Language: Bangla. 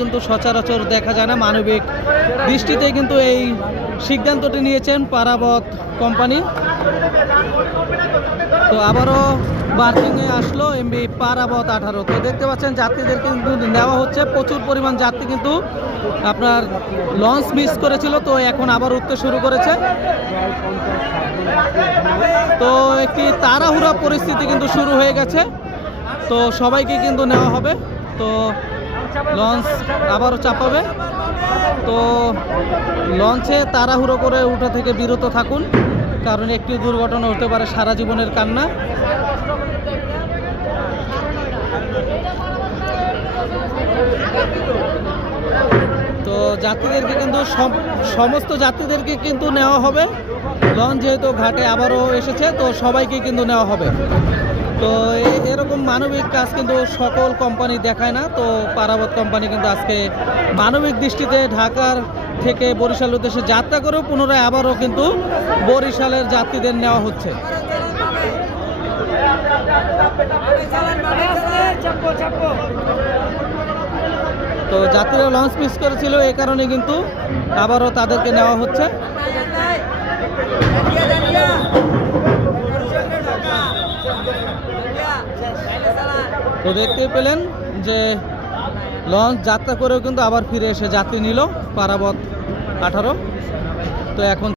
কিন্তু সচরাচর দেখা যায় না। মানবিক দৃষ্টিতে কিন্তু এই সিদ্ধান্তটি নিয়েছেন পারাবত কোম্পানি। তো আবারও বার্থিংয়ে আসলো এমবি পারাবত 18। তো দেখতে পাচ্ছেন যাত্রীদের কিন্তু নেওয়া হচ্ছে, প্রচুর পরিমাণ যাত্রী কিন্তু আপনার লঞ্চ মিস করেছিল, তো এখন আবার উঠতে শুরু করেছে। তো একটি তাড়াহুড়া পরিস্থিতি কিন্তু শুরু হয়ে গেছে, তো সবাইকে কিন্তু নেওয়া হবে। তো লঞ্চ আবারও চাপাবে, তো লঞ্চে তাড়াহুড়ো করে উঠা থেকে বিরত থাকুন, কারণ একটি দুর্ঘটনা হতে পারে সারা জীবনের কান্না। তো যাত্রীদেরকে কিন্তু সমস্ত যাত্রীদেরকে কিন্তু নেওয়া হবে। লঞ্চ যেহেতু ঘাটে আবারও এসেছে, তো সবাইকে কিন্তু নেওয়া হবে। তো এরকম মানবিক কাজ কিন্তু সকল কোম্পানি দেখায় না। তো পারাবত কোম্পানি কিন্তু আজকে মানবিক দৃষ্টিতে ঢাকার থেকে বরিশাল উদ্দেশ্যে যাত্রা করেও পুনরায় আবারও কিন্তু বরিশালের যাত্রীদের নেওয়া হচ্ছে। তো যাত্রীরা লঞ্চ মিস করেছিল, এই কারণে কিন্তু আবারও তাদেরকে নেওয়া হচ্ছে। তো দেখতে পেলেন যে লঞ্চ যাত্রা করেও কিন্তু আবার ফিরে এসে যাত্রী নিল পারাবত 18। তো এখন